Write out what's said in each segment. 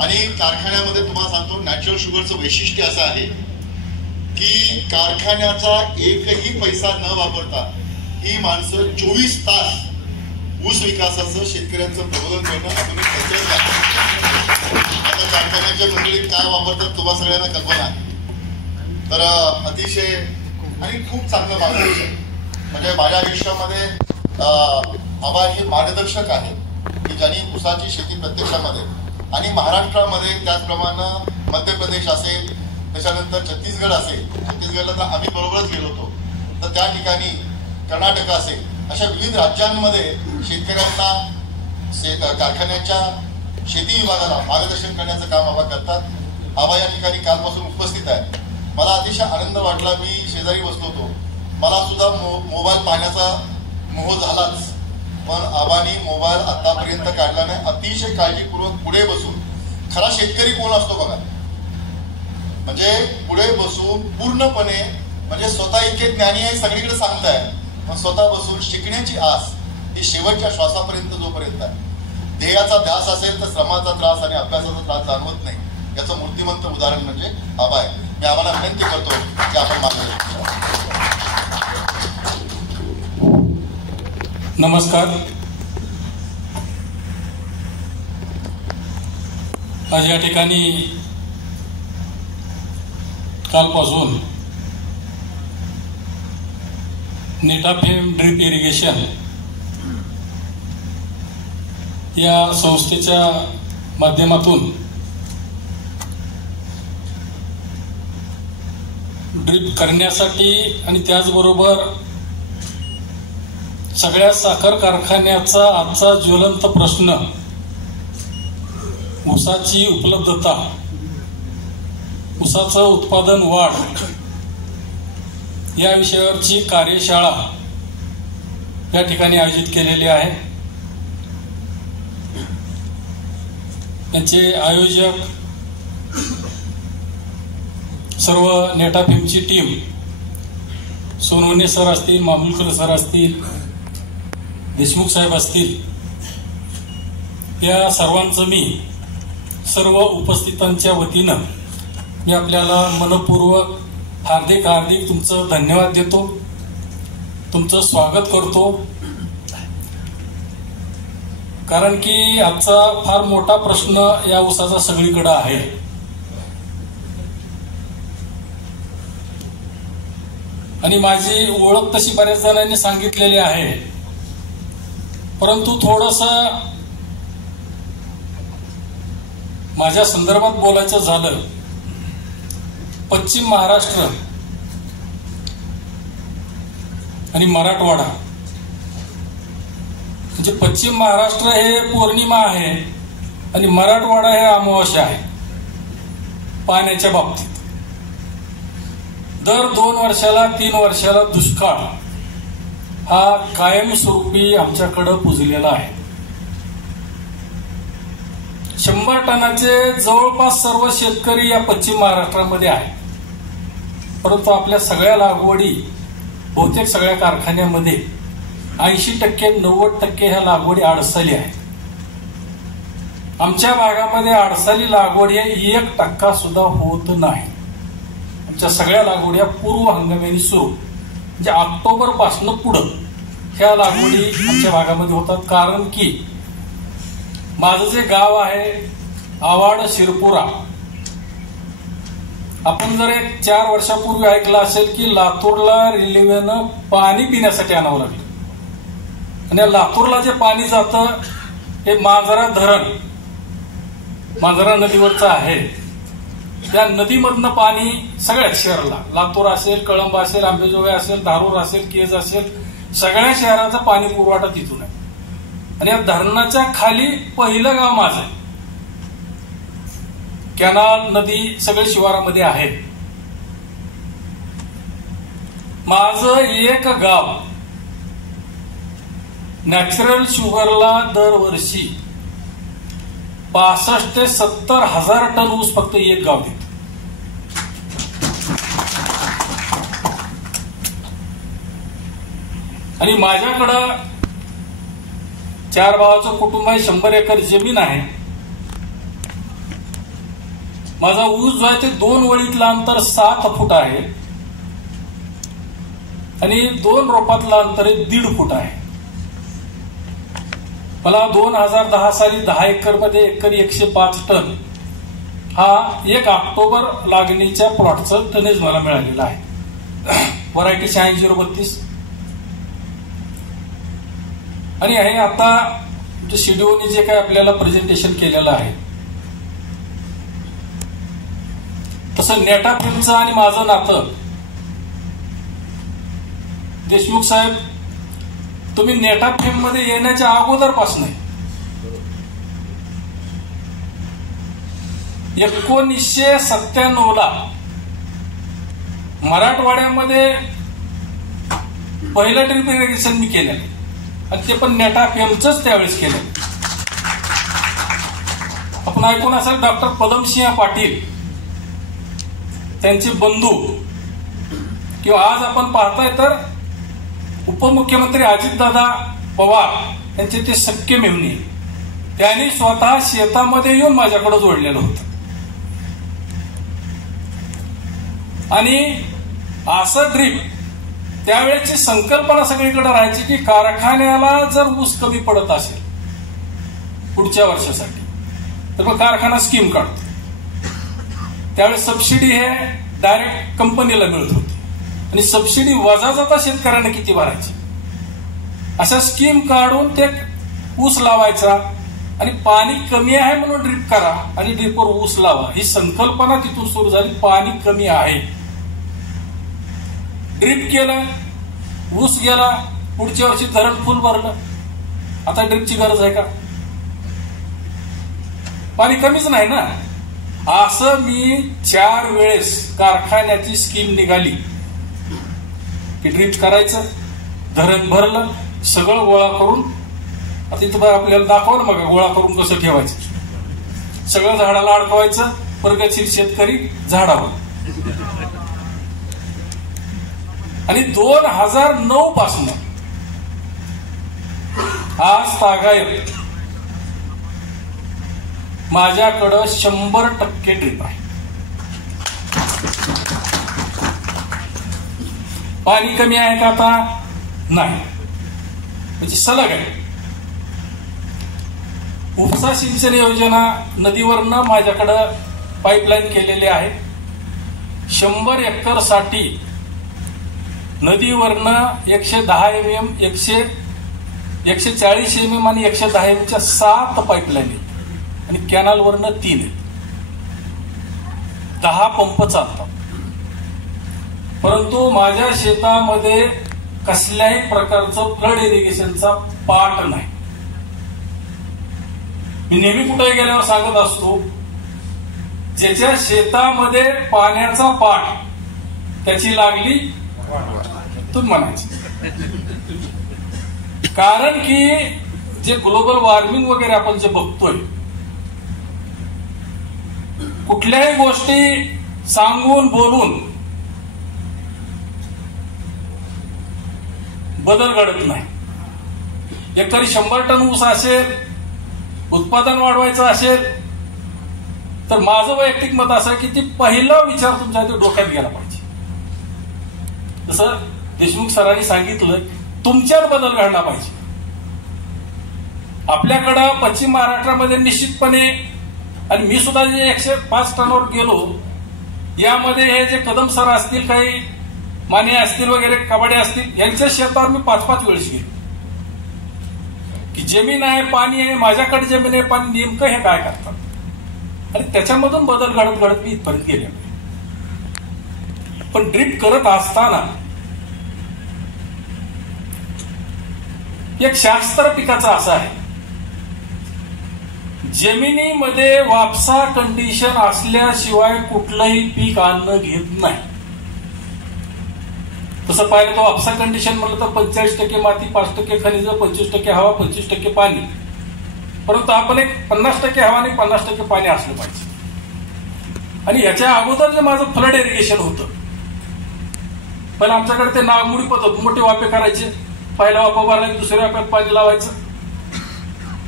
आणि कारखान्यामध्ये तुम्हाला सांगतो नॅचरल शुगरचं वैशिष्ट्य असं आहे की कारखान्याचा एकही पैसा न वापरता ही माणसं 24 तास ऊस विकासाचं शेतकऱ्यांचं प्रबोधन करणं आधुनिक तंत्रज्ञान आहे. आता कारखान्याच्या मंडळीत काय वापरतात तुम्हा सगळ्यांना कल्पना आहे. तर अतिशय आणि खूप चांगलं मार्गदर्शन म्हणजे माझ्या आयुष्यामध्ये आबा हे मार्गदर्शक आहे की ज्यांनी ऊसाची शेती प्रत्यक्षामध्ये आणि महाराष्ट्रामध्ये त्याचप्रमाणे मध्य प्रदेश असेल, त्याच्यानंतर छत्तीसगड असेल, छत्तीसगडला तर आम्ही बरोबरच गेलो होतो, तर त्या ठिकाणी कर्नाटक असेल, अशा विविध राज्यांमध्ये शेतकऱ्यांना कारखान्याच्या शेती विभागाला मार्गदर्शन करण्याचं काम आबा करतात. आबा या ठिकाणी कालपासून उपस्थित आहे. मला अतिशय आनंद वाटला. मी शेजारी बसलो होतो, मला सुद्धा मोबाईल पाहण्याचा मोह झालाच, पण आबानी मोबाईल आतापर्यंत काढला नाही. अतिशय काळजीपूर्वक पुढे बसून, खरा शेतकरी कोण असतो बघा, म्हणजे पुढे बसून पूर्णपणे म्हणजे स्वतः इतके ज्ञानी आहे सगळीकडे सांगताय, पण स्वतः बसून शिकण्याची आस ही शेवटच्या श्वासापर्यंत जोपर्यंत आहे. ध्येयाचा ध्यास असेल तर श्रमाचा त्रास आणि अभ्यासाचा त्रास जाणवत नाही. याचं मूर्तिमंत उदाहरण म्हणजे आबा आहे. मी आम्हाला विनंती करतो की आपण मार्गदर्शन. नमस्कार. आज या ठिकाणी कालपासून नेटाफेम ड्रिप इरिगेशन या संस्थेच्या माध्यमातून ड्रिप करण्यासाठी आणि त्याचबरोबर सगळ्या साखर कारखान्याचा आजचा ज्वलंत प्रश्न ऊसाची उपलब्धता, ऊसाचं उत्पादन वाढ या विषयावरची कार्यशाळा या ठिकाणी आयोजित केलेली आहे. त्यांचे आयोजक सर्व नेटाफेमची टीम, सोनवणे सर असतील, मामुलकर सर असतील, देशमुख साहेब असतील, या सर्वांचं मी सर्व उपस्थितांच्या वतीनं मी आपल्याला मनपूर्वक हार्दिक तुमचं धन्यवाद देतो, तुमचं स्वागत करतो. कारण की आजचा फार मोठा प्रश्न या ऊसाचा सगळीकडे आहे. आणि माझी ओळख तशी बऱ्याच जणांनी सांगितलेली आहे, परंतु थोडंसं माझ्या संदर्भात बोलायचं झालं, पश्चिम महाराष्ट्र आणि मराठवाडा म्हणजे पश्चिम महाराष्ट्र हे पौर्णिमा आहे आणि मराठवाडा हे अमावस्या आहे पाण्याच्या बाबतीत. दर 2 वर्षाला 3 वर्षाला दुष्काळ हा कायमस्वरूपी आमच्याकडे पुजलेला आहे. 100 टनाचे जवळपास सर्व शेतकरी या पश्चिम महाराष्ट्रामध्ये आहे, परंतु आपल्या सगळ्या लागवडी बहुतेक सगळ्या कारखान्यामध्ये 80% 90% ह्या लागवडी आडसाली आहे. आमच्या भागामध्ये आडसाली लागवड हे 1% सुद्धा होत नाही. आमच्या सगळ्या लागवड्या पूर्व हंगामाने सुरू म्हणजे ऑक्टोबर पासून पुढं ह्या लागवडी आमच्या भागामध्ये होतात. कारण की माझं जे गाव आहे आवाड शिरपुरा, आपण जर एक 4 वर्षापूर्वी ऐकलं असेल की लातूरला रेल्वेनं पाणी पिण्यासाठी आणावं लागलं आणि लातूरला जे पाणी जातं हे मांजरा धरण, मांजरा नदीवरचं आहे. त्या नदीमधनं पाणी सगळ्या शहराला, लातूर असेल, कळंब असेल, आंबेजोगाई असेल, धारूर असेल, केज असेल, सगळ्या शहराचा पाणी पुरवठा तिथून आहे. आणि या धरणाच्या खाली पहिलं गाव माझं आहे. कॅनाल, नदी सगळे शिवारामध्ये आहे. माझं एक गाव नॅचरल शुगरला दरवर्षी 65 ते 70 हजार टन ऊस फक्त एक गाव देत. आणि माझ्याकडं 4 भावाचं कुटुंब आहे, 100 एकर जमीन आहे. माझा ऊस जो आहे ते 2 ओळीतलं अंतर 7 फूट आहे आणि 2 रोपातलं अंतर 1.5 फूट आहे. मला 2010 साली 10 एकर मध्ये एकरी 105 टन हा 1 ऑक्टोबर लागणीच्या प्लॉटचं टनेज मला मिळालेलं आहे. व्हरायटी 86-032 आणि हे आता सीडीओने जे काय आपल्याला प्रेझेंटेशन केलेलं आहे तसं नेटाफिमचं आणि माझं नातं. देशमुख साहेब, तुम्ही नेटाफिम मध्ये येण्याच्या अगोदरपासून 1997 ला मराठवाड्यामध्ये पहिलं ड्रिप इरिगेशन मी केलं आणि ते पण नेटाफिमचंच त्यावेळेस केलं. आपण ऐकून असेल डॉक्टर पदमसिंह पाटील त्यांचे बंधू किंवा आज आपण पाहताय तर उपमुख्यमंत्री अजितदादा पवार यांचे ते सख्खे मेहुणे, त्यांनी स्वतः शेतामध्ये येऊन माझ्याकडे जोडलेलं होतं. आणि असं ड्रीप त्यावेळेची संकल्पना सगळीकडे राहायची की कारखान्याला जर ऊस कमी पडत असेल पुढच्या वर्षासाठी तर मग कारखाना स्कीम काढतो. त्यावेळेस सबसिडी हे डायरेक्ट कंपनीला मिळत होती आणि सबसिडी वजा जाता शेतकऱ्यांना किती भरायची अशा स्कीम काढून ते ऊस लावायचा आणि पाणी कमी आहे म्हणून ड्रीप करा आणि ड्रीपवर ऊस लावा ही संकल्पना तिथून सुरू झाली. पाणी कमी आहे, ड्रीप केलं, ऊस गेला, पुढच्या वर्षी धरण फुल भरलं. आता ड्रीपची गरज आहे का? पाणी कमीच नाही ना. असं मी 4 वेळेस कारखान्याची स्कीम निघाली की ड्रीप करायचं, धरण भरलं, सगळं गोळा करून आता इथं आपल्याला दाखवलं मग गोळा करून कसं ठेवायचं. सगळं झाडाला अडकवायचं, प्रगतशील शेतकरी झाडावर. आणि 2009 पासून आज तागायत माझ्याकडं 100% ड्रीप आहे. पाणी कमी आहे का आता? नाही, म्हणजे सलग आहे. उपसा सिंचन योजना नदीवरनं माझ्याकडं पाईपलाईन केलेली आहे. 100 एकर साठी नदीवरनं 110 mm, 140 mm आणि 110 mm 7 पाईपलाईन आहेत आणि कॅनलवरनं 3 आहेत. 10 पंप चालतात. परंतु माझ्या शेतामध्ये कसल्याही प्रकारचं फ्लड इरिगेशनचा पाट नाही. मी नेहमी कुठेही गेल्यावर सांगत असतो, ज्याच्या शेतामध्ये पाण्याचा पाट त्याची लागली तुम्ही म्हणायचं. कारण की जे ग्लोबल वॉर्मिंग वगैरे आपण जे बघतोय, कुठल्याही गोष्टी सांगून बोलून बदल घडत नाही. एकतरी 100 टन ऊस असेल, उत्पादन वाढवायचं असेल तर माझं वैयक्तिक मत असं की ती पहिला विचार तुमच्या डोक्यात गेला पाहिजे. जसं देशमुख सरांनी सांगितलं, तुमच्यात बदल घडला पाहिजे. आपल्याकडं पश्चिम महाराष्ट्रामध्ये निश्चितपणे, आणि मी सुद्धा जे 105 टनवर गेलो, यामध्ये हे जे कदम सर असतील, काही माने असतील वगैरे, कबाडे असतील, यांच्या शेतावर मी 5-5 वेळेस गेलो की जमीन आहे, पाणी आहे, माझ्याकडे जमीन आहे, पाणी, नेमकं हे काय करतात. आणि त्याच्यामधून बदल घडत मी इथपर्यंत गेले. पण ड्रीप करत असताना एक शास्त्र पिकाचं असं आहे, जमिनीमध्ये वापसा कंडिशन असल्याशिवाय कुठलंही पीक अन्न घेत नाही. तसं पाहिलं तर वापसा कंडिशन म्हणलं तर 45% माती, 5% खनिज, 25% हवा, 25% पाणी. परंतु आपण एक 50% हवा आणि 50% पाणी असलं पाहिजे. आणि याच्या अगोदर जे माझं फ्लड इरिगेशन होतं, पण आमच्याकडे ते नागमोडी पद्धत, मोठे वाफे करायचे, पहिला वाफा भरला की दुसऱ्या वाफ्यात पाणी लावायचं.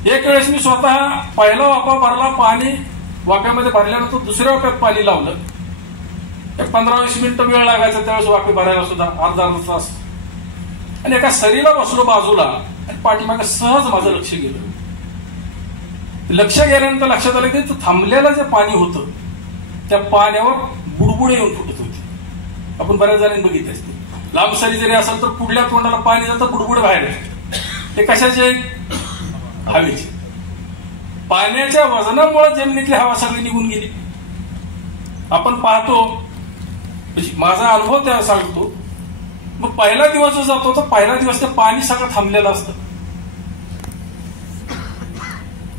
एक वेळेस मी स्वतः पहिला वाफा भरला, पाणी वाफ्यामध्ये भरल्यानंतर दुसऱ्या वाफ्यात पाणी लावलं, एक 15-20 मिनिटं वेळ लागायचा त्यावेळेस वाफे भरायला सुद्धा, अर्धा तास. आणि एका सरीला बसलो बाजूला आणि पाठीमागे सहज माझं लक्ष गेलं. लक्ष गेल्यानंतर लक्षात आलं की थांबलेलं जे पाणी होतं त्या पाण्यावर बुडबुडे येऊन फुटत होते. आपण बऱ्याच जणांनी बघितले असते, लांब सरी जरी असेल तर पुढल्या तोंडाला पाणी जातं, बुडबुडे बाहेर येतात. ते कशाचे? हवेचे. पाण्याच्या वजनामुळे जमिनीतली हवा सगळी निघून गेली. आपण पाहतो, माझा अनुभव त्या सांगतो, मग पहिला दिवस जो जातो तर पहिला दिवस ते पाणी सगळं थांबलेलं असतं.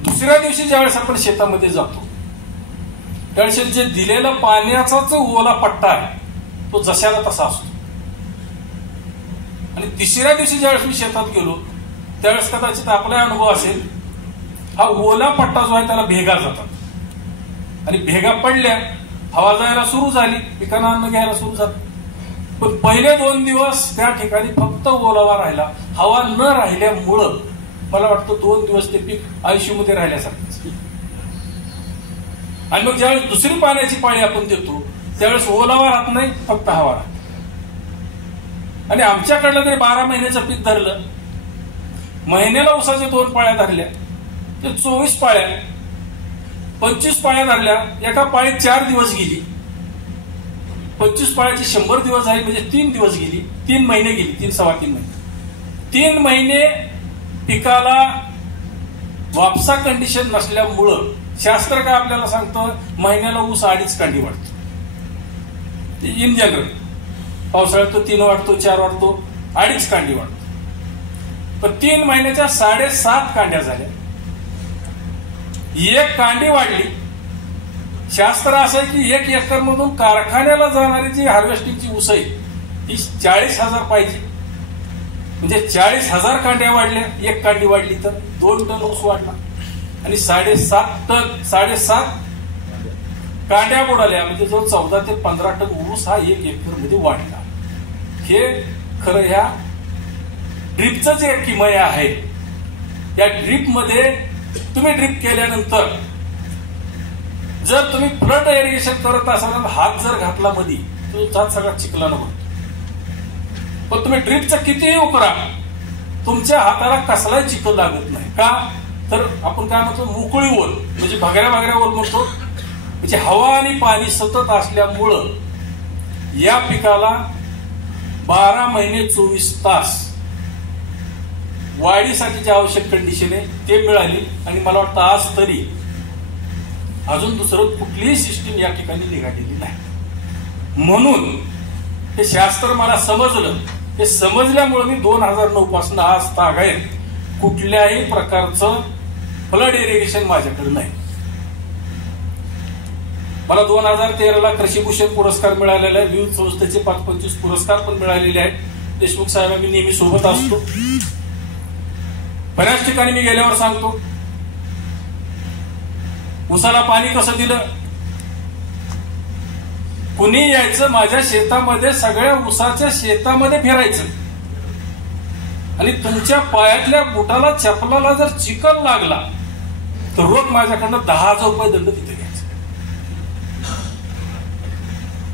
दुसऱ्या दिवशी ज्यावेळेस आपण शेतामध्ये जातो त्यावेळेस जे दिलेला पाण्याचा जो ओला पट्टा आहे तो जशाला तसा असतो. आणि तिसऱ्या दिवशी ज्यावेळेस मी शेतात गेलो त्यावेळेस कदाचित आपला अनुभव असेल, हा ओला पट्टा जो आहे त्याला भेगा जातात आणि भेगा पडल्या, हवा जायला सुरू झाली, पिकांना अन्न घ्यायला सुरू झालं. पण पहिले 2 दिवस त्या ठिकाणी फक्त ओलावा राहिला. हवा न राहिल्यामुळं मला वाटतं 2 दिवस ते पीक आयुष्यामध्ये राहिल्यासारखं. आणि मग ज्यावेळेस दुसरी पाण्याची पाळी आपण देतो त्यावेळेस ओलावा राहत नाही, फक्त हवा राहते. आणि आमच्याकडलं जरी 12 महिन्याचं पीक धरलं, महिन्याला ऊसाच्या 2 पाळ्या धरल्या ते 24 पाळ्या, 25 पाळ्या धरल्या, एका पाळीत 4 दिवस गेली. 25 पाळ्याची 100 दिवस झाली म्हणजे 3 दिवस गेली, 3 महिने गेली, 3-3.25 महिने. 3 महिने पिकाला वापसा कंडिशन नसल्यामुळं शास्त्र काय आपल्याला सांगतं, महिन्याला ऊस 2.5 कांडी वाढतो. इन जनरल पावसाळ्यात तो 3 वाढतो, 4 वाढतो, 2.5 कांडी वाढतो. पण 3 महिन्याच्या 7.5 कांड्या झाल्या. 1 कांडी वाढली. शास्त्र असं आहे की 1 एकर मधून कारखान्याला जाणारी जी हार्वेस्टिंगची ऊस आहे ती 40,000 पाहिजे. म्हणजे 40,000 कांड्या वाढल्या, 1 कांडी वाढली तर 2 टन ऊस वाढला. आणि 7.5 कांड्या बुडाल्या म्हणजे जो 14 ते 15 टन ऊस हा 1 एकर मध्ये वाढला. हे खरं ह्या ड्रीपचं जे किमया आहे, या ड्रीप मध्ये तुम्ही ड्रीप केल्यानंतर जर तुम्ही फ्लड इरिगेशन करत असाल, हात जर घातला मध्ये तो हात सगळा चिखलानं होतो. पण तुम्ही ड्रीपचं कितीही उकरा, तुमच्या हाताला कसलाही चिखल लागत नाही. का तर आपण काय म्हणतो, मोकळी ओल, म्हणजे भगऱ्या ओल म्हणतो. म्हणजे हवा आणि पाणी सतत असल्यामुळं या पिकाला 12 महिने 24 तास वाढीसाठी जे आवश्यक कंडिशन आहे ते मिळाली. आणि मला वाटतं आज तरी अजून दुसरं कुठलीही सिस्टीम या ठिकाणी निघालेली नाही. म्हणून हे शास्त्र मला समजलं. हे समजल्यामुळे मी 2009 पासून आज तागायत कुठल्याही प्रकारचं फ्लड इरिगेशन माझ्याकडे नाही. मला 2013ला कृषीभूषण पुरस्कार मिळालेला आहे. विविध संस्थेचे 25 पुरस्कार पण मिळालेले आहेत. देशमुख साहेब मी नेहमी सोबत असतो. बऱ्याच ठिकाणी मी गेल्यावर सांगतो, ऊसाला पाणी कसं दिलं. कुणी यायचं माझ्या शेतामध्ये, सगळ्या ऊसाच्या शेतामध्ये फिरायचं आणि तुमच्या पायातल्या बुटाला चपलाला जर चिखल लागला तर रोज माझ्याकडनं 10,000 रुपये दंड तिथे घ्यायचं.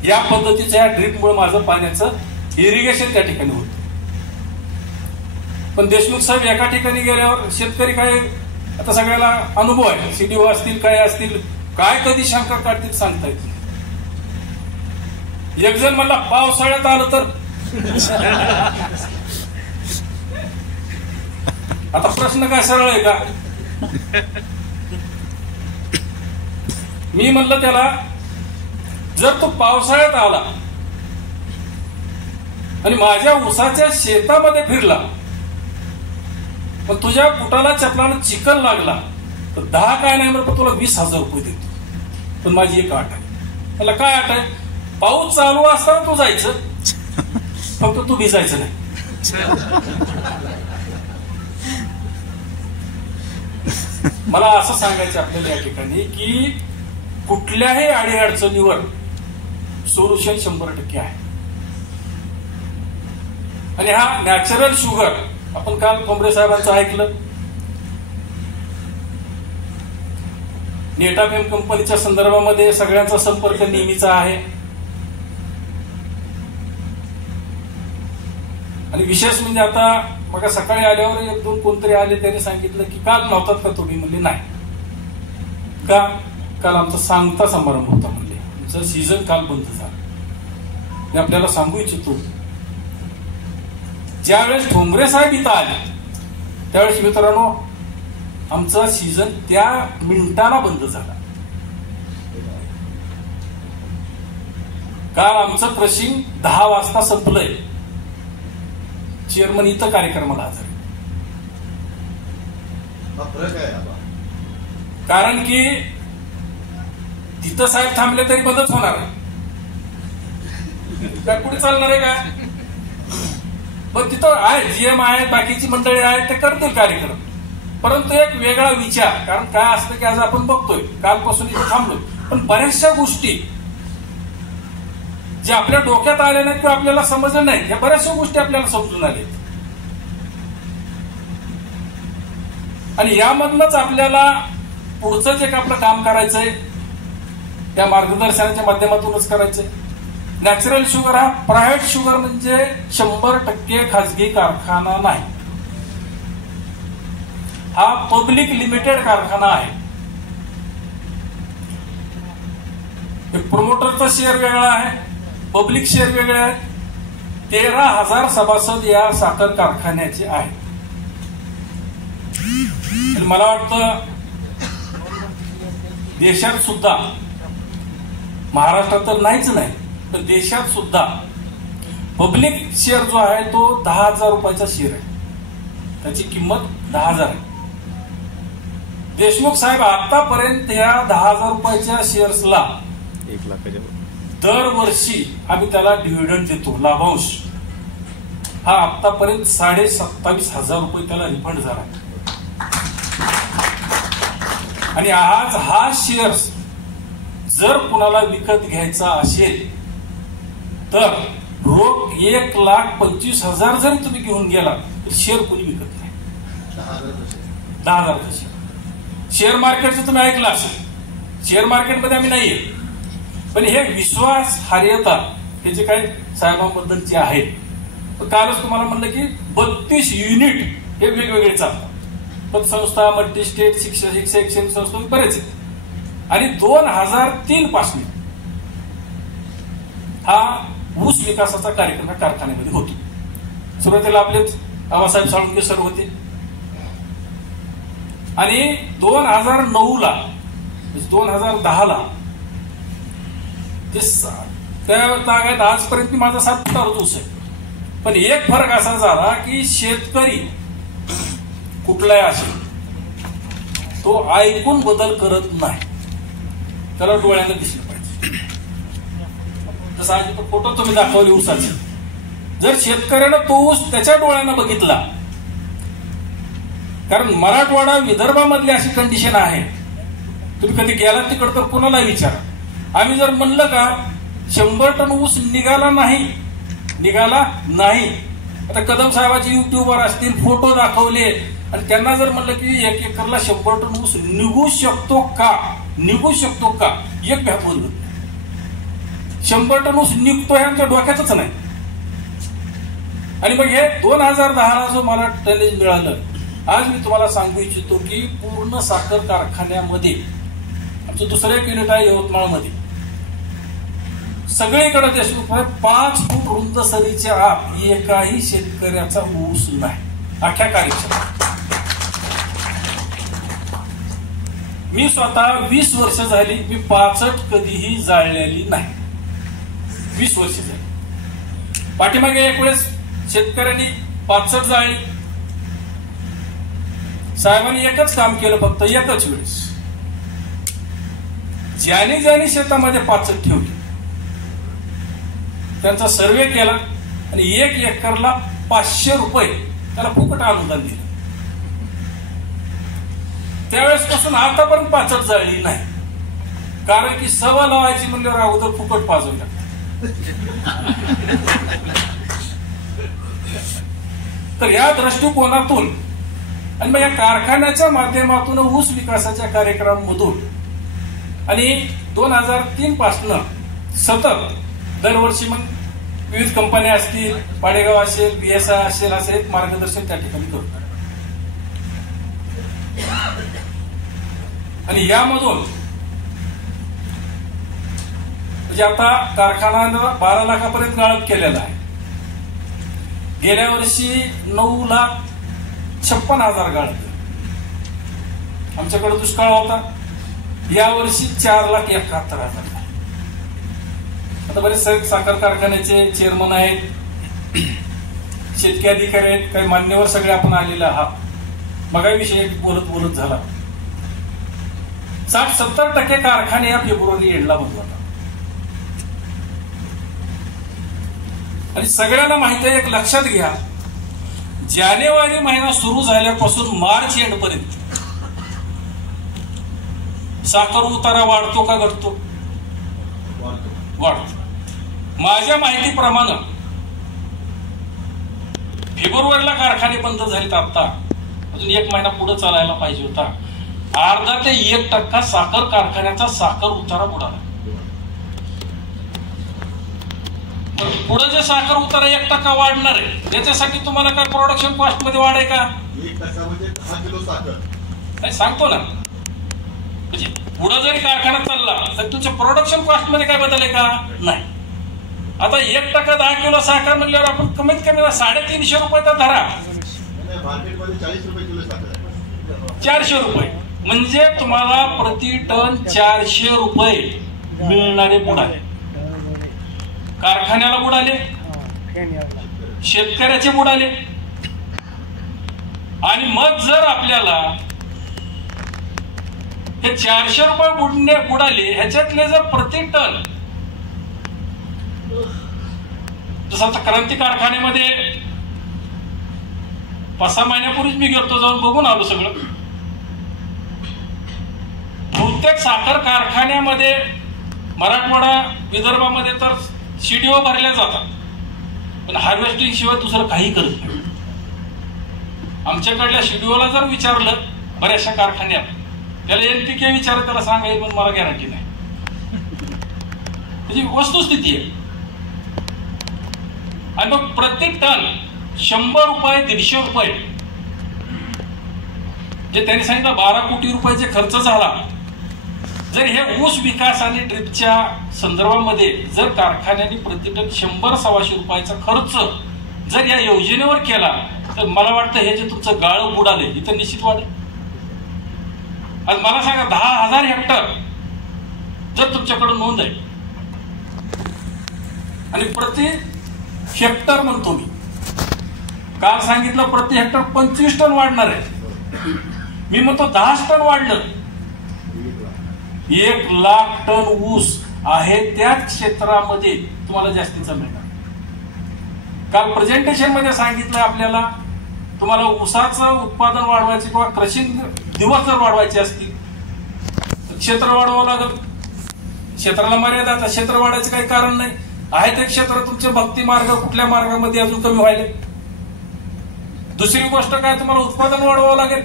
या पद्धतीच्या या ड्रीपमुळे माझं पाण्याचं इरिगेशन त्या ठिकाणी होतं. पण देशमुख साहेब एका ठिकाणी गेल्यावर शेतकरी काय, आता सगळ्याला अनुभव आहे, सीडीओ असतील काय असतील, काय कधी शंका काढतील सांगता येत. एक जण म्हणला पावसाळ्यात आलं तर. आता प्रश्न काय सरळ आहे का? मी म्हणलं त्याला, जर तो पावसाळ्यात आला आणि माझ्या ऊसाच्या शेतामध्ये फिरला पण तुझ्या बुटाला चपलाला चिखल लागला तर 10 काय नाही म्हणून तुला 20,000 रुपये देतो. पण माझी एक अट आहे. त्याला काय अट आहे? पाऊस चालू असताना तू जायचं, फक्त तू भिजायचं नाही. मला असं सांगायचं आपल्याला या ठिकाणी की कुठल्याही अडीअडचणीवर सोल्युशन 100% आहे. आणि हा नॅचरल शुगर, आपण काल कोंबडे साहेबांचं ऐकलं. नेटाफेम कंपनीच्या संदर्भामध्ये सगळ्यांचा संपर्क नेहमीचा आहे. आणि विशेष म्हणजे आता बघा, सकाळी आल्यावर एक दोन कोणतरी आले, त्यांनी सांगितलं की काल नव्हतात का तुम्ही? म्हणले नाही. का? काल आमचा सांगता समारंभ होता. म्हणले आमचं सीझन काल बंद झालं. मी आपल्याला सांगू इच्छितो, ज्यावेळेस ठोंबरे साहेब इथं आले त्यावेळेस मित्रांनो आमचा सीझन त्या मिनिटाला बंद झाला. काल आमचं क्रशिंग 10 वाजता संपलंय. चेअरमन इथं कार्यक्रमाला हजर आहे. कारण की तिथं साहेब थांबले तरी बंदच होणार आहे. काय पुढे चालणार आहे का? पण तिथं आहे, जीएम आहे, बाकीची मंडळी आहेत, ते करतील कार्यक्रम. परंतु एक वेगळा विचार, कारण काय असतं की आज आपण बघतोय, कालपासून इथे थांबलोय, पण बऱ्याचशा गोष्टी जे आपल्या डोक्यात आल्या नाहीत किंवा आपल्याला समजलं नाही, ह्या बऱ्याचशा गोष्टी आपल्याला समजून आल्या. आणि यामधनच आपल्याला पुढचं जे आपलं काम करायचंय त्या मार्गदर्शनाच्या माध्यमातूनच करायचंय. नॅचरल शुगर हा प्रायव्हेट शुगर म्हणजे 100% खाजगी कारखाना नाही. हा पब्लिक लिमिटेड कारखाना आहे. प्रोमोटरचा शेअर वेगळा आहे, पब्लिक शेअर वेगळे आहे. 13,000 सभासद या साखर कारखान्याचे आहेत. मला वाटतं देशात सुद्धा, महाराष्ट्रात तर नाहीच नाही, पण देशात सुद्धा पब्लिक शेअर जो आहे तो 10,000 रुपयाचा शेअर आहे. त्याची किंमत 10,000 आहे. देशमुख साहेब आतापर्यंत या 10,000 रुपयाच्या शेअर्सला 1,00,000 दरवर्षी आम्ही त्याला डिव्हिडंड देतो, लाभांश. हा आतापर्यंत 27,500 रुपये त्याला रिफंड झाला. आणि आज हा शेअर्स जर कुणाला विकत घ्यायचा असेल तर रोख 1,25,000 जरी तुम्ही घेऊन गेला तर शेअर कोणी विकत नाही. 10,000 शेअर मार्केटचं तुम्ही ऐकलं असेल. शेअर मार्केटमध्ये आम्ही नाहीये, पण हे विश्वासार्हता हे जे काही साहेबांबद्दलचे आहेत. कालच तुम्हाला म्हणलं की 32 युनिट हे वेगवेगळे चालतात. पतसंस्था, मल्टी स्टेट, शिक्षण शैक्षणिक संस्था बरेच आहेत. आणि 2003 पासून हा ऊस विकासाचा कार्यक्रम कारखान्यामध्ये होतो. सुरुवातीला आपलेच आबासाहेब साळुंके सर होते. आणि 2009ला 2010ला त्या तागात आजपर्यंत माझा 7 फुटावर ऊस आहे. पण एक फरक असा झाला की शेतकरी कुठलाही असेल तो ऐकून बदल करत नाही, त्याला डोळ्याला दिसलं पाहिजे. तसं आज फोटो तुम्ही दाखवले ऊसाचे, जर शेतकऱ्यानं तो ऊस त्याच्या डोळ्यानं बघितला, कारण मराठवाडा विदर्भामधली अशी कंडिशन आहे, तुम्ही कधी गेला तिकडं तर कुणाला विचारा. आम्ही जर म्हणलं का 100 टन ऊस निघाला नाही, आता कदम साहेबाचे युट्यूबवर असतील, फोटो दाखवले आणि त्यांना जर म्हणलं की 1 एकरला 100 टन ऊस निघू शकतो का, एक भ्या बोलत. 100 टन ऊस निघतो हे आमच्या डोक्यातच नाही. आणि मग हे 2010ला जो मला टनेज मिळालं, आज मी तुम्हाला सांगू इच्छितो की पूर्ण साखर कारखान्यामध्ये आमचं दुसरं एक युनिट आहे यवतमाळमध्ये, सगळीकडे देशमुख 5 फूट रुंद सरीच्या आत एकाही शेतकऱ्याचा ऊस नाही अख्ख्या कार्यक्षेत्रात. मी स्वतः 20 वर्ष झाली मी पाचट कधीही जाळलेली नाही. 20 वर्ष झाली. पाठीमागे एक वेळेस शेतकऱ्यांनी पाचट जाळली. साहेबांनी एकच काम केलं, फक्त एकच वेळेस. ज्याने शेतामध्ये पाचट ठेवली त्यांचा सर्वे केला आणि 1 एकरला 500 रुपये त्याला फुकट अनुदान दिलं. त्यावेळेस पासून आतापर्यंत पाचट जाळली नाही, कारण की सभा लावायची म्हणल्यावर अगोदर फुकट पाजवून लागतात. तर या दृष्टिकोनातून आणि मग या कारखान्याच्या माध्यमातून ऊस विकासाच्या कार्यक्रमामधून आणि 2003 पासून सतत दरवर्षी मग विविध कंपन्या असतील, पाडेगाव असेल, PSI असेल, असं एक मार्गदर्शन त्या ठिकाणी करतो. आणि यामधून म्हणजे आता कारखाना 12 लाखापर्यंत गाळप केलेला आहे. गेल्या वर्षी 9,56,000 गाळप. आमच्याकडे दुष्काळ होता. यावर्षी 4,71,000. आता बरेच साखर कारखान्याचे चेअरमन आहेत, शेतकरी अधिकारी आहेत, काही मान्यवर सगळे आपण आलेले आहात. मगाविषयी बोलत झाला. 60-70% कारखाने या फेब्रुवारी एंडला बंद होतात. आणि सगळ्यांना माहिती आहे, एक लक्षात घ्या, जानेवारी महिना सुरू झाल्यापासून मार्च एंड पर्यंत साखर उतारा वाढतो का घटतो? वाढतो. माझ्या माहितीप्रमाणे फेब्रुवारीला कारखाने बंद झालेत. आता अजून 1 महिना पुढे चालायला पाहिजे होता. 0.5 ते 1% साखर कारखान्याचा साखर उतारा बुडाला. पुढे जे साखर उतारा 1% वाढणार आहे, त्याच्यासाठी तुम्हाला काय प्रोडक्शन कॉस्ट मध्ये वाढ आहे का? 1% म्हणजे 10 किलो साखर. नाही सांगतो ना, म्हणजे पुढे जरी कारखाना चालला तर तुमच्या प्रोडक्शन कॉस्ट मध्ये काय बदल आहे का? नाही. आता 1% 10 किलो साखर म्हणल्यावर आपण कमीत कमी 350 रुपये तर धरा. मार्केटमध्ये 40 रुपये किलो साखर, 400 रुपये म्हणजे तुम्हाला प्रति टन 400 रुपये मिळणारे बुडाले. कारखान्याला बुडाले, शेतकऱ्याचे बुडाले. आणि मग जर आपल्याला हे 400 रुपये बुडाले, ह्याच्यातले जर प्रति टन, जसं आता क्रांती कारखान्यामध्ये 5-6 महिन्यापूर्वीच मी गेलो, जाऊन बघून आलो सगळं. बहुतेक साखर कारखान्यामध्ये मराठवाडा, विदर्भामध्ये तर CDO भरल्या जातात, पण हार्वेस्टिंग शिवाय दुसरं काही करत नाही. आमच्याकडल्या CDOला जर विचारलं बऱ्याचशा कारखान्यात, त्याला NPK विचार, त्याला सांगायला पण मला गॅरंटी नाही. त्याची वस्तुस्थिती आहे. आणि मग प्रत्येक टन 100 रुपये 150 रुपये जे त्यांनी सांगितलं 12 कोटी रुपयाचे खर्च झाला. जर हे ऊस विकास आणि ड्रिपच्या संदर्भामध्ये जर कारखान्याने प्रति टन 100-125 रुपयाचा खर्च जर या योजनेवर केला, तर मला वाटतं हे जे तुमचं गाळं बुडाले इथं निश्चित वाढेल. आज मला सांगा, 10,000 हेक्टर जर तुमच्याकडे नोंद आहे आणि प्रति हेक्टर म्हणतो मी, काल सांगितलं प्रति हेक्टर 25 टन वाढणार आहे. मी म्हणतो 10 टन वाढलं, 1,00,000 टन ऊस आहे त्याच क्षेत्रामध्ये तुम्हाला जास्तीचा मिळणार. काल प्रेझेंटेशन मध्ये सांगितलं आपल्याला, तुम्हाला ऊसाचं उत्पादन वाढवायचे किंवा क्रशिंग दिवस जर वाढवायचे असतील तर क्षेत्र वाढवावं लागेल. क्षेत्राला मर्यादा, आता क्षेत्र वाढायचं काही कारण नाही. आहे ते क्षेत्र तुमचे भक्ती मार्ग कुठल्या मार्गामध्ये अजून कमी व्हायले. दुसरी गोष्ट काय, तुम्हाला उत्पादन वाढवावं लागेल.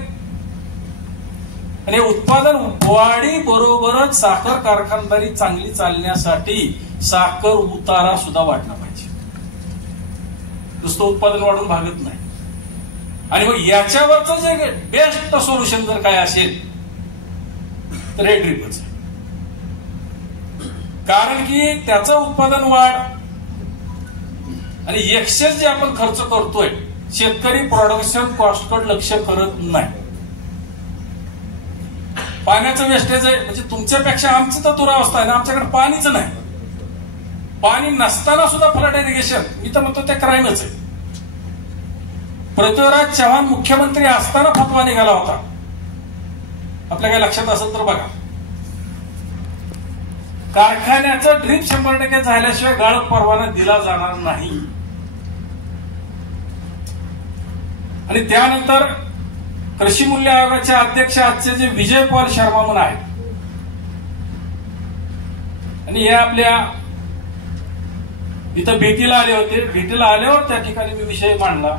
आणि उत्पादन वाढी बरोबरच साखर कारखानदारी चांगली चालण्यासाठी साखर उतारा सुद्धा वाढला पाहिजे. नुसतं उत्पादन वाढून भागत नाही. आणि मग याच्यावरचं जे बेस्ट सोल्युशन जर काय असेल तर हे ड्रिपच. कारण की त्याचं उत्पादन वाढ आणि एक्सेस जे आपण खर्च करतोय, शेतकरी प्रोडक्शन कॉस्टकडे लक्ष करत नाही. पाण्याचं वेस्टेज आहे, म्हणजे तुमच्यापेक्षा आमची तर दुरावस्था आहे ना. आमच्याकडे पाणीच नाही. पाणी नसताना सुद्धा फ्लड इरिगेशन, मी तर म्हणतो ते क्राईमच आहे. पृथ्वीराज चव्हाण मुख्यमंत्री असताना फतवा निघाला होता, आपल्या काही लक्षात असेल तर बघा. कारखान्याचं ड्रीप 100% झाल्याशिवाय गाळप परवाना दिला जाणार नाही. आणि त्यानंतर कृषी मूल्य आयोगाचे अध्यक्ष आजचे जे विजय पॉल शर्मा म्हणून आहेत, आणि हे आपल्या इथं भेटीला आले होते. भेटीला आल्यावर त्या ठिकाणी मी विषय मांडला.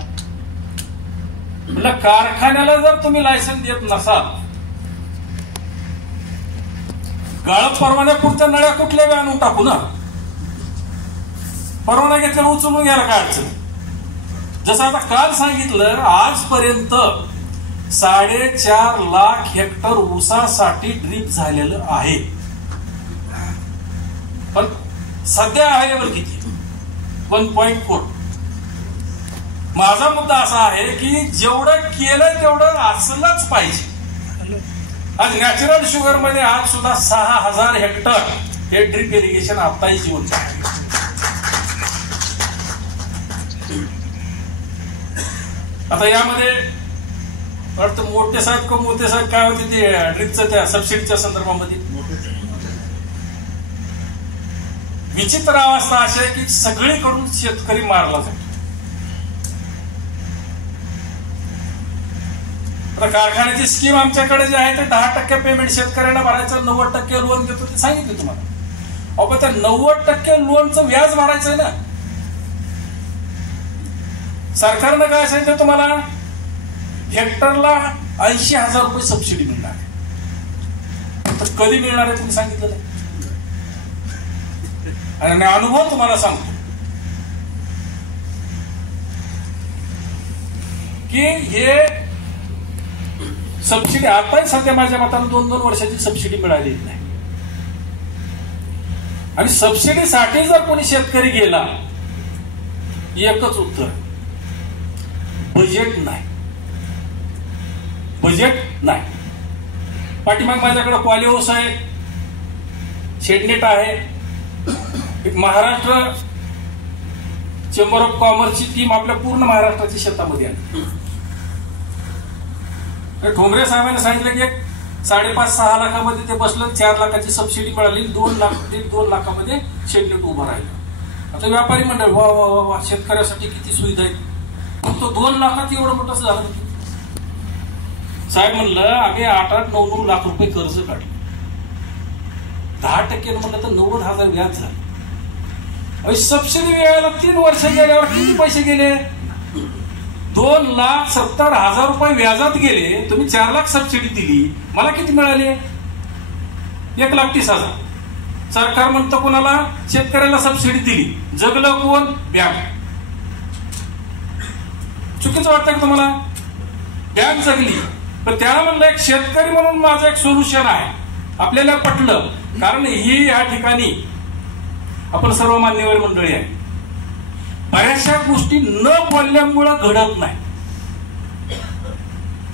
म्हटलं कारखान्याला जर तुम्ही लायसन्स देत नसाल गाळप परवान्यापुरत्या नळ्या कुठल्या वेळ आणून टाकू ना. परवाना घेतल्यावर उचलून घ्यायला काय अडचण. जसं आता काल सांगितलं, आजपर्यंत 4.5 लाख हेक्टर ऊसासाठी ड्रीप झालेलं आहे. पण सध्या अवेलेबल किती? 1.4. माझा मुद्दा असा आहे की जेवढं केलं तेवढं असलंच पाहिजे. आज नॅचरल शुगर मध्ये आज सुद्धा 6,000 हेक्टर हे ड्रीप इरिगेशन आताही जिवंत आहे. आता यामध्ये वाटतं मोठे साहेब काय होते ते ड्रीपचं त्या सबसिडीच्या संदर्भामध्ये विचित्र अवस्था अशी आहे की सगळीकडून शेतकरी मारला जातो. आता कारखान्याची स्कीम आमच्याकडे जी आहे ते 10% पेमेंट शेतकऱ्यांना भरायचं, 90% लोन देतो ते सांगितलं तुम्हाला. अहो पण त्या 90% लोनचं व्याज भरायचं आहे ना. सरकारनं काय सांगितलं तुम्हाला, हेक्टरला 80,000 रुपये सबसिडी मिळणार आहे. तर कधी मिळणार आहे तुम्ही सांगितलं नाही. आणि अनुभव तुम्हाला सांगतो की हे सबसिडी आताही सध्या माझ्या मतानं 2-2 वर्षाची सबसिडी मिळाली नाही. आणि सबसिडीसाठी जर कोणी शेतकरी गेला, एकच उत्तर, बजेट नाही. बजेट नाही. पाठीमाग माझ्याकडे पॉलिओस आहे, शेडनेट आहे, एक महाराष्ट्र चेंबर ऑफ कॉमर्सची टीम आपल्या पूर्ण महाराष्ट्राच्या शेतामध्ये आहे. ठोंबरे साहेबांनी सांगितलं की 5.5-6 लाखामध्ये ते बसलं, 4 लाखाची सबसिडी मिळाली, 2 लाखामध्ये शेडनेट उभं राहिलं. आता व्यापारी मंडळ वा वा वा वा, शेतकऱ्यासाठी किती सुविधा आहेत. पण तो 2 लाखात एवढं मोठं झालं. साहेब म्हणलं आम्ही 8-9 लाख रुपये कर्ज काढले, 10% म्हणलं तर 90,000 व्याज झालं. सबसिडी मिळायला 3 वर्ष गेल्यावर किती पैसे गेले? 2,70,000 रुपये व्याजात गेले. तुम्ही 4 लाख सबसिडी दिली, मला किती मिळाले? 1,30,000. सरकार म्हणतं कोणाला? शेतकऱ्याला सबसिडी दिली. जगलं कोण? बँक. चुकीचं वाटतं का तुम्हाला? बँक जगली. पण त्याला म्हणलं एक शेतकरी म्हणून माझं एक सोल्युशन आहे. आपल्याला पटलं, कारण ही या ठिकाणी आपण सर्व मान्यवर मंडळी आहे. बऱ्याचशा गोष्टी न बोलल्यामुळं घडत नाही.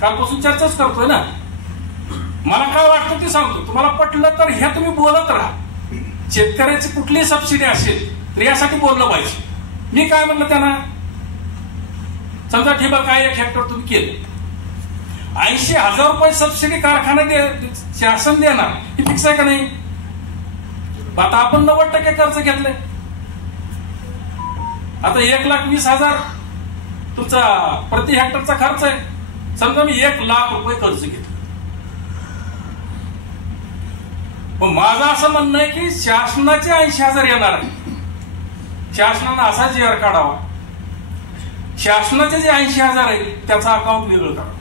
कालपासून चर्चाच करतोय ना. मला काय वाटतं ते सांगतो. तुम्हाला पटलं तर हे तुम्ही बोलत राहा. शेतकऱ्याची कुठलीही सबसिडी असेल तर यासाठी बोललं पाहिजे. मी काय म्हणलं त्यांना, समजा ठिबक आहे 1 हेक्टर तुम्ही केलं, 80,000 रुपये सबसिडी कारखाना शासन देणार, हे फिक्स आहे का नाही? आता आपण 90% कर्ज घेतलंय. आता 1,20,000 तुमचा प्रति हेक्टरचा खर्च आहे. समजा मी 1 लाख रुपये कर्ज घेतलं. पण माझं असं म्हणणं आहे की शासनाचे 80,000 येणार आहे. शासनानं असा GR काढावा, शासनाचे जे 80,000 आहे त्याचं अकाउंट वेगळं काढावं,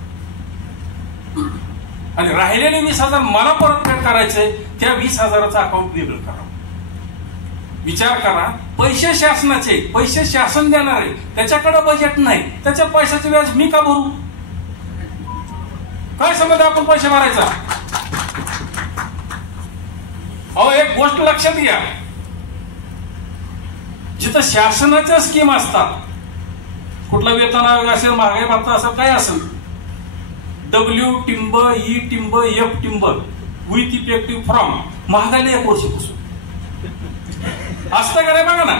आणि राहिलेले 20,000 मला परतफेड करायचंय, त्या 20,000चं अकाउंट वेगळं करावं. विचार करा, पैसे शासनाचे, पैसे शासन देणार आहे, त्याच्याकडे बजेट नाही, त्याच्या पैशाचे व्याज मी का भरू? काय समज आपण पैसे भरायचा? अहो एक गोष्ट लक्षात घ्या, जिथं शासनाच्या स्कीम असतात, कुठला वेतन आयोग असेल, महागाई भत्ता असेल, काय असेल, W टिंब, E टिंब, F टिंब विथ इफेक्टिव्ह फ्रॉम महागाईला 1 वर्षापासून असतं का नाही बघा ना.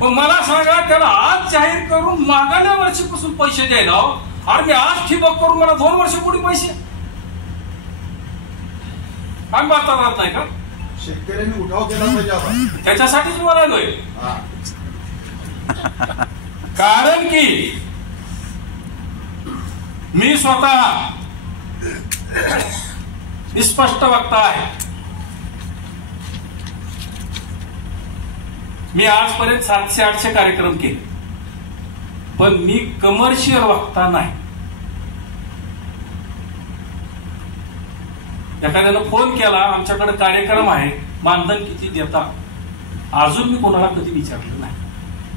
पण मला सांगा, त्याला आज जाहीर करून मागाल्या वर्षीपासून पैसे द्यायला, आणि मी आज ठिबक करून मला 2 वर्ष पुढे पैसे आम्ही भारतात राहत नाही का? शेतकऱ्यांनी उठाव केला पाहिजे. त्याच्यासाठीच म्हणालोय. कारण की मी स्वतः स्पष्ट वक्ता आहे. मी आजपर्यंत 700-800 कार्यक्रम केले, पण मी कमर्शियल वक्ता नाही. एखाद्यानं फोन केला, आमच्याकडे कार्यक्रम आहे, मानधन किती देता, अजून मी कोणाला कधी विचारलं नाही.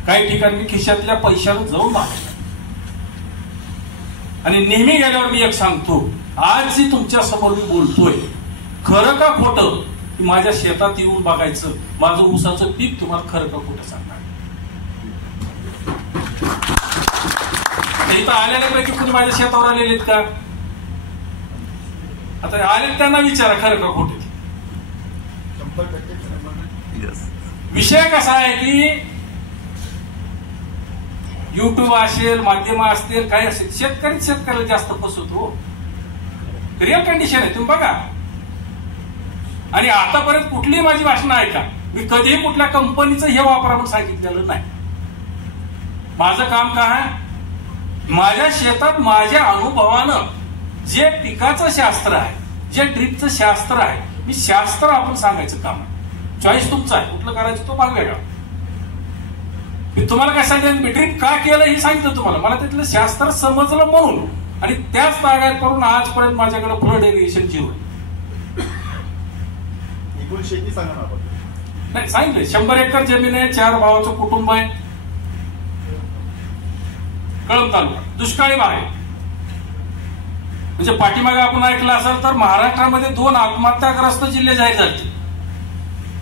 काही ठिकाणी मी खिशातल्या पैशाला जाऊन मागतो. आणि नेहमी गेल्यावर मी एक सांगतो, आज जी तुमच्या समोर मी बोलतोय, खरं का खोटं माझ्या शेतात येऊन बघायचं, माझं ऊसाचं पीक तुम्हाला खरं का खोटं सांगणार. इथं आलेल्यापैकी कुणी माझ्या शेतावर आलेले आहेत का? आता आले त्यांना विचारा खरं का खोटं. विषय कसा आहे की युट्यूब असेल, माध्यम असतील, काही असेल, शेतकऱ्याला जास्त फसवतो. रिअल कंडिशन आहे, तुम्ही बघा. आणि आतापर्यंत कुठलीही माझी भाषणं ऐका, मी कधीही कुठल्या कंपनीचं हे वापरा म्हणून सांगितलेलं नाही. माझं काम काय आहे, माझ्या शेतात माझ्या अनुभवानं जे पिकाचं शास्त्र आहे, जे ड्रीपचं शास्त्र आहे, मी शास्त्र आपण सांगायचं काम आहे. चॉईस तुमचा आहे, कुठलं करायचं तो भाग वेगळा. मी तुम्हाला काय सांगितलं, मी ड्रीप का केलं हे सांगितलं तुम्हाला. मला तिथलं शास्त्र समजलं म्हणून, आणि त्याच तागायत करून आजपर्यंत माझ्याकडे फ्लड इरिगेशन जीव आहे. एकूण शेती सांगा ना आपण. नाही सांगितलं, 100 एकर जमीन आहे, 4 भावाचं कुटुंब आहे, कळंब तालुका, दुष्काळी भाग आहे. म्हणजे पाठीमागे आपण ऐकलं असेल तर महाराष्ट्रामध्ये 2 आत्महत्याग्रस्त जिल्हे जाहीर झाले.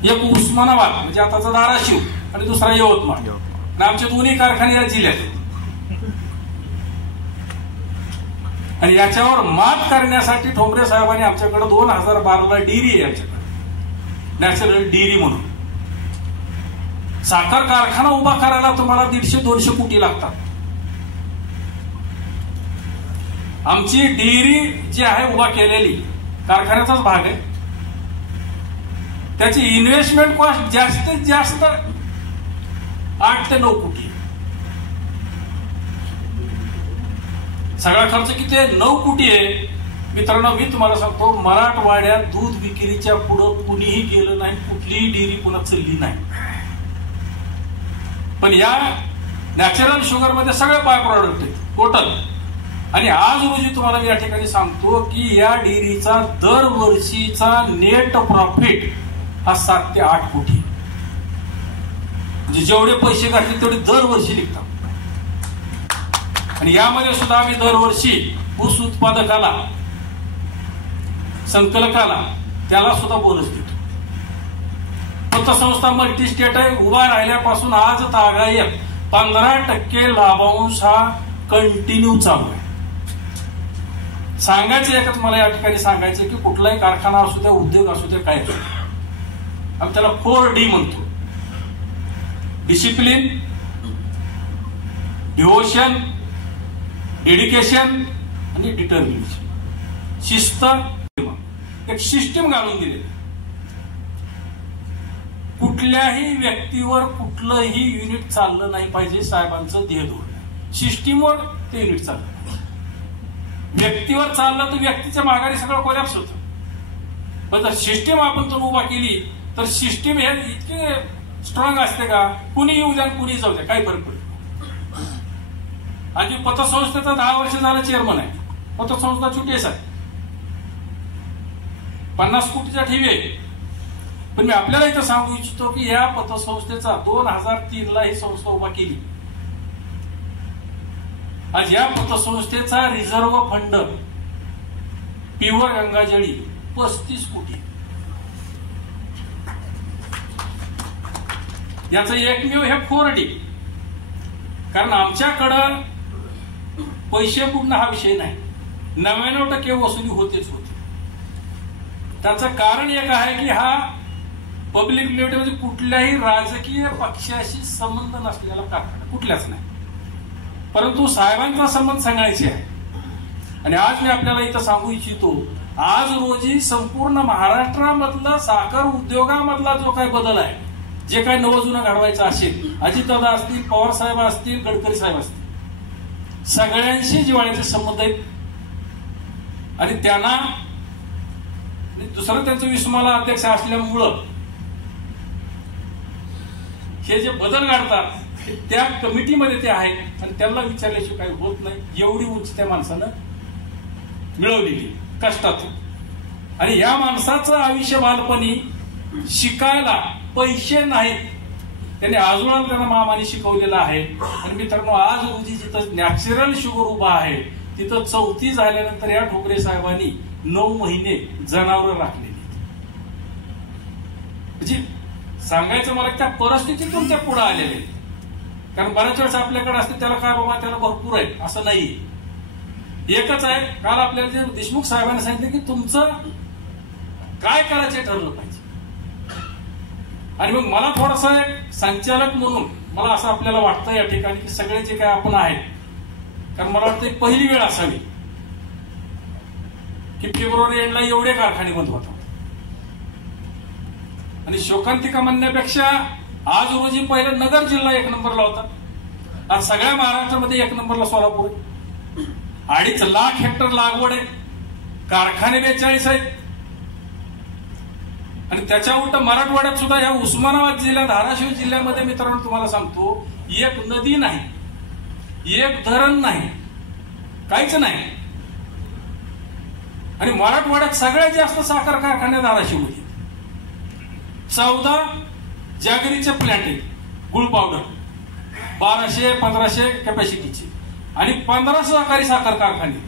एक उस्मानाबाद म्हणजे आताचा धाराशिव, आणि दुसरा यवतमाळ. आणि आमचे दोन्ही कारखाने या जिल्ह्यात आहेत. आणि याच्यावर मात करण्यासाठी ठोंबरे साहेबांनी आमच्याकडे 2012ला डेअरी आहे, आमच्याकडे नॅशनल डेअरी म्हणून. साखर कारखाना उभा करायला तुम्हाला 150-200 कोटी लागतात. आमची डेअरी जी आहे उभा केलेली, कारखान्याचाच भाग आहे, त्याची इन्व्हेस्टमेंट कॉस्ट जास्तीत जास्त 8 ते 9 कोटी. सगळा खर्च किती आहे? 9 कोटी आहे. मित्रांनो, मी तुम्हाला सांगतो, मराठवाड्यात दूध विक्रीच्या पुढं कुणीही गेलं नाही, कुठलीही डेअरी पुन्हा चालली नाही. पण या नॅचरल शुगर मध्ये सगळे बाय प्रॉडक्ट आहेत टोटल. आणि आज रोजी तुम्हाला मी या ठिकाणी सांगतो की या डेअरीचा दरवर्षीचा नेट प्रॉफिट हा 7 ते 8 कोटी. म्हणजे जेवढे पैसे घातले तेवढे दरवर्षी निघतात. आणि यामध्ये सुद्धा आम्ही दरवर्षी ऊस उत्पादकाला, संकलकाला, त्याला सुद्धा बोनस देतो. पतसंस्था मल्टी स्टेट आहे, उभा राहिल्यापासून आज तागायत 15% लाभांश हा कंटिन्यू चालू आहे. सांगायचं एकच मला या ठिकाणी सांगायचं की कुठलाही कारखाना असू द्या, उद्योग असू द्या, काय असू द्या, आम्ही त्याला 4D म्हणतो. डिसिप्लिन, डिव्होशन, डेडिकेशन आणि डिटर्मिनेशन. शिस्त, एक सिस्टीम घालून दिली. कुठल्याही व्यक्तीवर कुठलंही युनिट चाललं नाही पाहिजे, साहेबांचं ध्येय धोरण. सिस्टीमवर ते युनिट चाललं, व्यक्तीवर चाललं तर व्यक्तीच्या माघारी सगळं कोलॅप्स होतं. पण जर सिस्टीम आपण तो उभा केली तर सिस्टीम हे इतके स्ट्रॉंग असते का, कुणी येऊ द्या कुणी जाऊ द्या, काही फरक पडतो. आणि पतसंस्थेचा 10 वर्ष झालं चेअरमन आहे. पतसंस्था छोटीच आहे, 50 कोटीच्या ठेवी आहे. पण मी आपल्याला इथं सांगू इच्छितो की या पतसंस्थेचा 2003ला ही संस्था उभा केली. आज या पतसंस्थेचा रिझर्व्ह फंड प्युअर गंगाजळी 35 कोटी. याचं एकमेव हे 4D. कारण आमच्याकडं पैसे बुडणं हा विषय नाही, 99% वसुली होतेच होते. त्याचं कारण एक आहे की हा पब्लिक लिमिटेड कुठल्याही राजकीय पक्षाशी संबंध नसलेला कारखाना, कुठल्याच नाही. परंतु साहेबांचा संबंध सांगायचे आहे. आणि आज मी आपल्याला इथं सांगू इच्छितो, आज रोजी संपूर्ण महाराष्ट्रामधला साखर उद्योगामधला जो काही बदल आहे, जे काही नवं जुनं घडवायचं असेल, अजितदादा असतील, पवार साहेब असतील, गडकरी साहेब असतील, सगळ्यांशी जिव्हाळ्याचे संबंध आहेत. आणि त्यांना दुसरं त्यांचं विस्माला अध्यक्ष असल्यामुळं हे जे बदल घडतात त्या कमिटीमध्ये ते आहेत. आणि त्यांना विचारल्याशिवाय काही होत नाही. एवढी उंची त्या माणसानं मिळवलेली कष्टातून. आणि या माणसाचं आयुष्य बालपणी शिकायला पैसे नाहीत, त्यांनी आजोळाला त्यांना मामाने शिकवलेलं आहे. आणि मित्रांनो, आज रोजी जिथं नॅचरल शुगर उभा आहे तिथं 34 झाल्यानंतर या ठोकरे साहेबांनी 9 महिने जनावरं राखलेली. म्हणजे सांगायचं मला त्या परिस्थितीतून त्या पुढे आलेले. कारण बऱ्याच वेळेस आपल्याकडे असते त्याला काय बाबा त्याला भरपूर आहे असं नाही. एकच आहे. काल आपल्याला जे देशमुख साहेबांनी सांगितलं की तुमचं काय करायचं ठरलं पाहिजे. आणि मग मला थोडासा एक संचालक म्हणून मला असं आपल्याला वाटतं या ठिकाणी की सगळे जे काय आपण आहेत, कारण मला वाटतं एक पहिली वेळ असावी की फेब्रुवारी एंडला एवढे कारखाने बंद होतात. आणि शोकांतिका म्हणण्यापेक्षा आज रोजी पहिला नगर जिल्हा 1 नंबरला होता, आज सगळ्या महाराष्ट्रामध्ये 1 नंबरला सोलापूर आहे. 2.5 लाख हेक्टर लागवड आहे, कारखाने 42 आहेत. आणि त्याच्या उलट मराठवाड्यात सुद्धा या उस्मानाबाद जिल्ह्यात, धाराशिव जिल्ह्यामध्ये मित्रांनो तुम्हाला सांगतो, एक नदी नाही, एक धरण नाही, काहीच नाही. आणि मराठवाड्यात सगळ्यात जास्त साखर कारखाने धाराशिवमध्ये 14 जॅगरीचे प्लॅन्ट आहेत, गुळ पावडर 1200-1500 कॅपॅसिटीचे, आणि 15 सहकारी साखर कारखाने.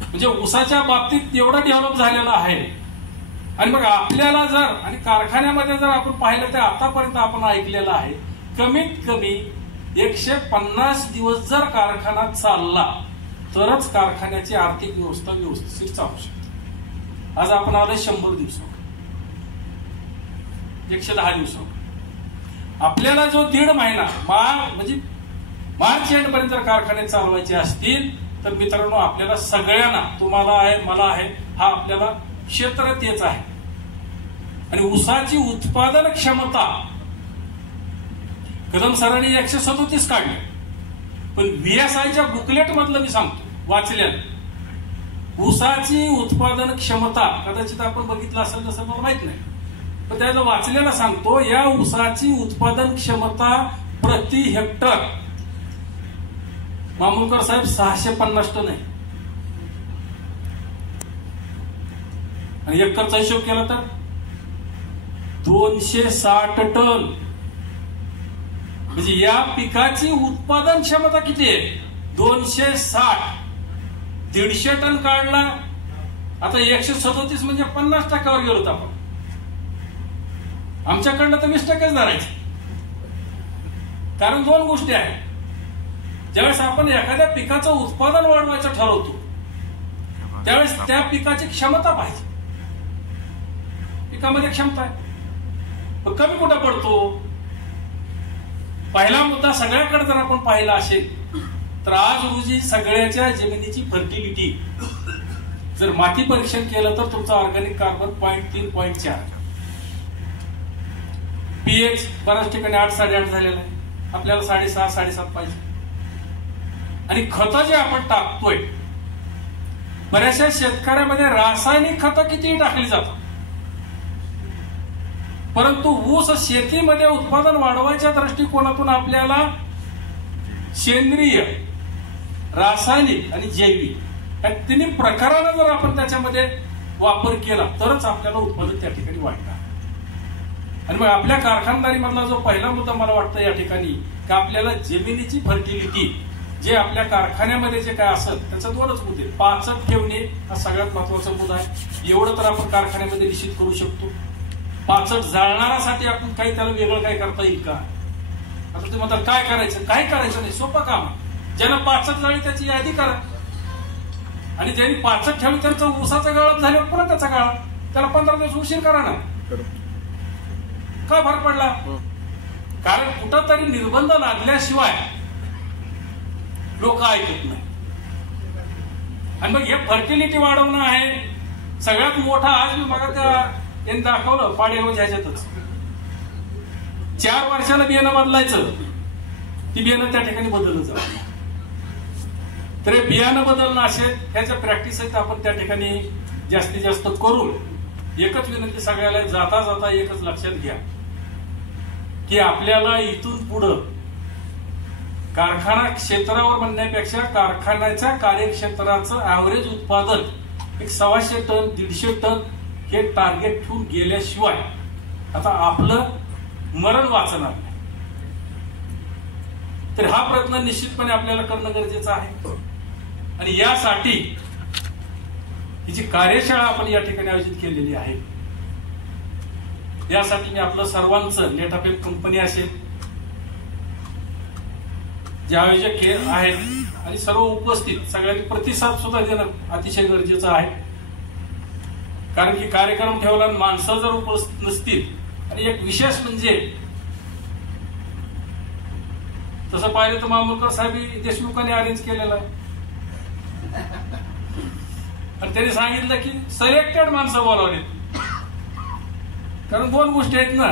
म्हणजे ऊसाच्या बाबतीत एवढं डेव्हलप झालेलं आहे. आणि मग आपल्याला जर आणि कारखान्यामध्ये जर आपण पाहिलं तर आतापर्यंत आपण ऐकलेलं आहे कमीत कमी 150 दिवस जर कारखाना चालला तरच कारखान्याची आर्थिक व्यवस्था व्यवस्थित चालू शकते. आज आपण आलोय 100 दिवसावर, 110 दिवसावर. आपल्याला जो 1.5 महिना म्हणजे मार्च एंड पर्यंत जर कारखाने चालवायचे असतील तर मित्रांनो आपल्याला सगळ्यांना, तुम्हाला आहे, मला आहे, हा आपल्याला क्षेत्र तेच आहे. आणि ऊसाची उत्पादन क्षमता कदम सरांनी 137 काढली, पण VSIच्या बुकलेट मधलं मी सांगतो वाचल्यानं, ऊसाची उत्पादन क्षमता कदाचित आपण बघितलं असेल तसं मला माहित नाही, पण त्याला वाचलेला सांगतो, या ऊसाची उत्पादन क्षमता प्रति हेक्टर मामुलकर साहेब 650 टन आहे. आणि एकरचा हिशोब केला तर 260 टन. म्हणजे या पिकाची उत्पादन क्षमता किती आहे? 260. 150 टन काढला, आता 137 म्हणजे 50% गेलो आपण. आमच्याकडनं तर 20% धरायचे. कारण 2 गोष्टी आहेत. ज्यावेळेस आपण एखाद्या पिकाचं उत्पादन वाढवायचं ठरवतो त्यावेळेस त्या पिकाची क्षमता पाहिजे. पिकामध्ये क्षमता आहे, पण कमी कुठं पडतो? पहिला मुद्दा सगळ्याकडे जर आपण पाहिला असेल तर आज रोजी सगळ्याच्या जमिनीची फर्टिलिटी जर माती परीक्षण केलं तर तुमचा ऑर्गॅनिक कार्बन 0.3, 0.4, पीएच बऱ्याच ठिकाणी 8, 8.5 झालेला आहे. आपल्याला 6.5, 7.5 पाहिजे. आणि खतं जे आपण टाकतोय, बऱ्याचशा शेतकऱ्यामध्ये रासायनिक खतं कितीही टाकली जातात, परंतु ऊस शेतीमध्ये उत्पादन वाढवायच्या दृष्टिकोनातून आपल्याला सेंद्रिय, रासायनिक आणि जैविक या तिन्ही प्रकारानं जर आपण त्याच्यामध्ये वापर केला तरच आपल्याला उत्पादन त्या ठिकाणी वाढणार. आणि मग आपल्या कारखानदारी मधला जो पहिला मुद्दा मला वाटतं या ठिकाणी की आपल्याला जमिनीची फर्टिलिटी जे आपल्या कारखान्यामध्ये जे काय असेल त्याचा 2च मुद्दे, पाचट ठेवणे हा सगळ्यात महत्वाचा मुद्दा आहे. एवढं तर आपण कारखान्यामध्ये निश्चित करू शकतो. पाचट जाळणाऱ्यासाठी आपण काही त्याला वेगळं काय करता येईल का? आता तुम्ही म्हणता काय करायचं? काय करायचं नाही, सोपं काम. ज्यांना पाचट जाळी त्याची यादी करा, आणि ज्यांनी पाचट ठेवली त्यांचं ऊसाचा गाळप झाल्यावर पुन्हा त्याचा गाळप, त्याला 15 दिवस उशीर करा ना. काय फरक पडला? कारण कुठंतरी निर्बंध लादल्याशिवाय लोक ऐकत नाही. आणि मग हे फर्टिलिटी वाढवणं आहे सगळ्यात मोठा. आज मी मग त्यांनी दाखवलं पाड्यावर ह्याच्यातच 4 वर्षाला बियाणं बदलायचं, ती बियाणं त्या ठिकाणी बदललं जातं. तर बियाणं बदलणं असे ह्याच्या प्रॅक्टिस आहेत आपण त्या ठिकाणी जास्तीत जास्त करून. एकच विनंती सगळ्याला, जाता जाता एकच लक्षात घ्या की आपल्याला इथून पुढं कारखाना क्षेत्रावर म्हणण्यापेक्षा कारखान्याच्या कार्यक्षेत्राचं ऍव्हरेज उत्पादन एक 125 टन 150 टन हे टार्गेट ठेवून गेल्याशिवाय आता आपलं मरण वाचणार नाही. तर हा प्रयत्न निश्चितपणे आपल्याला करणं गरजेचं आहे. आणि यासाठी ही जी कार्यशाळा आपण या ठिकाणी आयोजित केलेली आहे, यासाठी मी आपलं सर्वांचं, नेटापेप कंपनी असेल, जे आयोजक आहेत आणि सर्व उपस्थित सगळ्यांनी प्रतिसाद सुद्धा देणं अतिशय गरजेचं आहे. कारण की कार्यक्रम ठेवला माणसं जर उपस्थित नसतील, आणि एक विशेष म्हणजे तसं पाहिलं तर मामूलकर साहेब देशमुखांनी अरेंज केलेला आहे. आणि त्यांनी सांगितलं की सिलेक्टेड माणसं बोलावली. कारण 2 गोष्टी आहेत ना,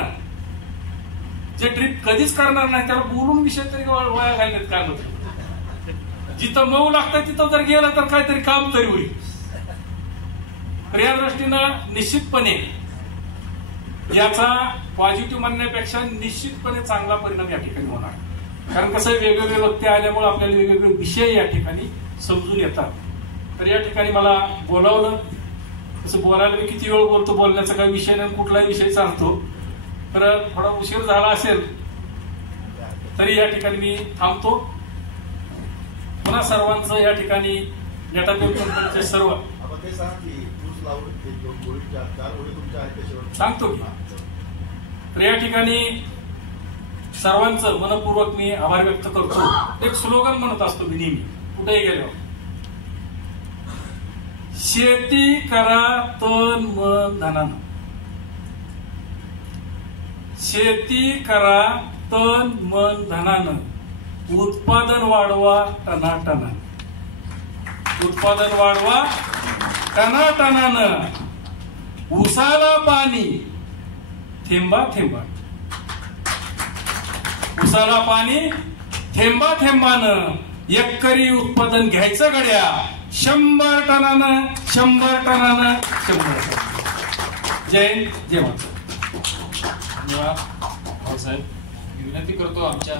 जे ट्रिप कधीच करणार नाही त्याला बोलून विषय तरी वाया घालण्यात काय होतं. जिथं मऊ लागतं तिथं जर गेलं तर काहीतरी काम तरी होईल. तर या दृष्टीनं निश्चितपणे याचा पॉझिटिव्ह म्हणण्यापेक्षा निश्चितपणे चांगला परिणाम या ठिकाणी होणार. कारण कसं वेगवेगळे व्यक्ती आल्यामुळे आपल्याला वेगवेगळे विषय या ठिकाणी समजून येतात. तर या ठिकाणी मला बोलावलं, तसं बोलायला मी किती वेळ बोलतो, बोलण्याचा काही विषय नाही, कुठलाही विषय चालतो. तर थोडा उशीर झाला असेल तरी या ठिकाणी मी थांबतो. पुन्हा सर्वांचं या ठिकाणी नेटापेप कंपनीचे सर्व सांगतो की. तर या ठिकाणी सर्वांचं मनपूर्वक मी आभार व्यक्त करतो. एक स्लोगन म्हणत असतो मी नेहमी कुठेही गेल्यावर, शेती करा तन मन धनानं. शेती करा तन मन धनानं, उत्पादन वाढवा टनाटनानं. उत्पादन वाढवा टनाटनानं, उसाला पाणी थेंबा थेंबा. उसाला पाणी थेंबा थेंबानं, एकरी उत्पादन घ्यायचं गड्या 100 टनानं 100 टनानं 100. जय हिंद, जय माता. धन्यवाद भाऊसाहेब. विनंती करतो आमच्या